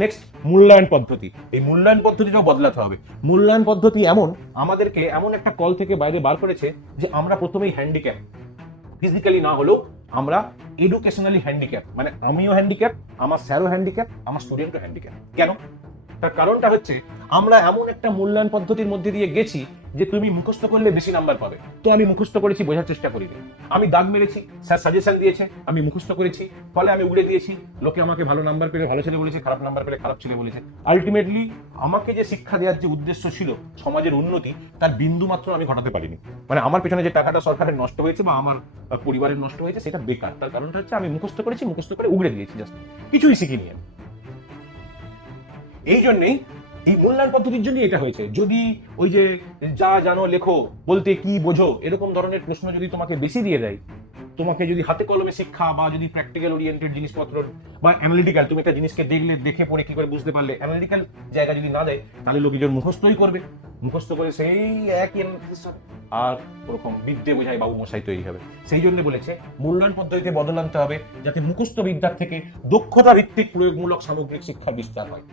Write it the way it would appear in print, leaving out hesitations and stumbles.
Next মূল্যায়ন পদ্ধতি, এই মূল্যায়ন পদ্ধতিটাও বদলাতে হবে। মূল্যায়ন পদ্ধতি আমাদেরকে এমন একটা কল থেকে বাইরে বার করেছে যে আমরা প্রথমেই হ্যান্ডিক্যাপ, ফিজিক্যালি না হলেও আমরা এডুকেশনালি হ্যান্ডিক্যাপ, মানে আমিও হ্যান্ডিক্যাপ, আমার স্যারও হ্যান্ডিক্যাপ, আমার স্টুডেন্টও হ্যান্ডিক্যাপ। কেন? তার কারণটা হচ্ছে আমরা এমন একটা মূল্যায়ন পদ্ধতির মধ্যে দিয়ে গেছি যে তুমি মুখস্থ করলে বেশি নাম্বার পাবে। তো আমি মুখস্থ করেছি, বোঝার চেষ্টা করিনি, আমি দাগ মেরেছি, স্যার সাজেশন দিয়েছে, আমি মুখস্থ করেছি, ফলে আমি উড়ে দিয়েছি, লোকে আমাকে ভালো নাম্বার পেলে ভালো ছেলে বলেছে, খারাপ নাম্বার পেলে খারাপ ছেলে বলেছে। আলটিমেটলি আমাকে যে শিক্ষা দেওয়ার যে উদ্দেশ্য ছিল সমাজের উন্নতি, তার বিন্দু মাত্র আমি ঘটাতে পারিনি। মানে আমার পেছনে যে টাকাটা সরকারের নষ্ট হয়েছে বা আমার পরিবারের নষ্ট হয়েছে সেটা বেকার। তার কারণটা হচ্ছে আমি মুখস্থ করেছি, মুখস্থ করে উড়ে দিয়েছি, জাস্ট কিছুই শিখিনি আমি। এই জন্যই এই মূল্যায়ন পদ্ধতির জন্য এটা হয়েছে। যদি ওই যে যা জানো লেখো বলতে কি বোঝো এরকম ধরনের প্রশ্ন যদি তোমাকে বেশি দিয়ে দেয়, তোমাকে যদি হাতে কলমে শিক্ষা বা যদি প্র্যাকটিক্যাল ওরিয়েন্টেড জিনিসপত্র বা অ্যানালিটিক্যাল, তুমি একটা জিনিসকে দেখলে দেখে পড়ে কি করে বুঝতে পারলে, অ্যানালিটিক্যাল জায়গা যদি না দেয়, তাহলে লোকজন মুখস্থই করবে, মুখস্থ করে সেই একই অ্যানালিসিস হবে, আর ওরকম বিদ্যে বোঝায় বাবু মশাই তৈরি হবে। সেই জন্য বলেছে মূল্যায়ন পদ্ধতিতে বদল আনতে হবে, যাতে মুখস্থ বিদ্যার থেকে দক্ষতা ভিত্তিক প্রয়োগমূলক সামগ্রিক শিক্ষার বিস্তার হয়।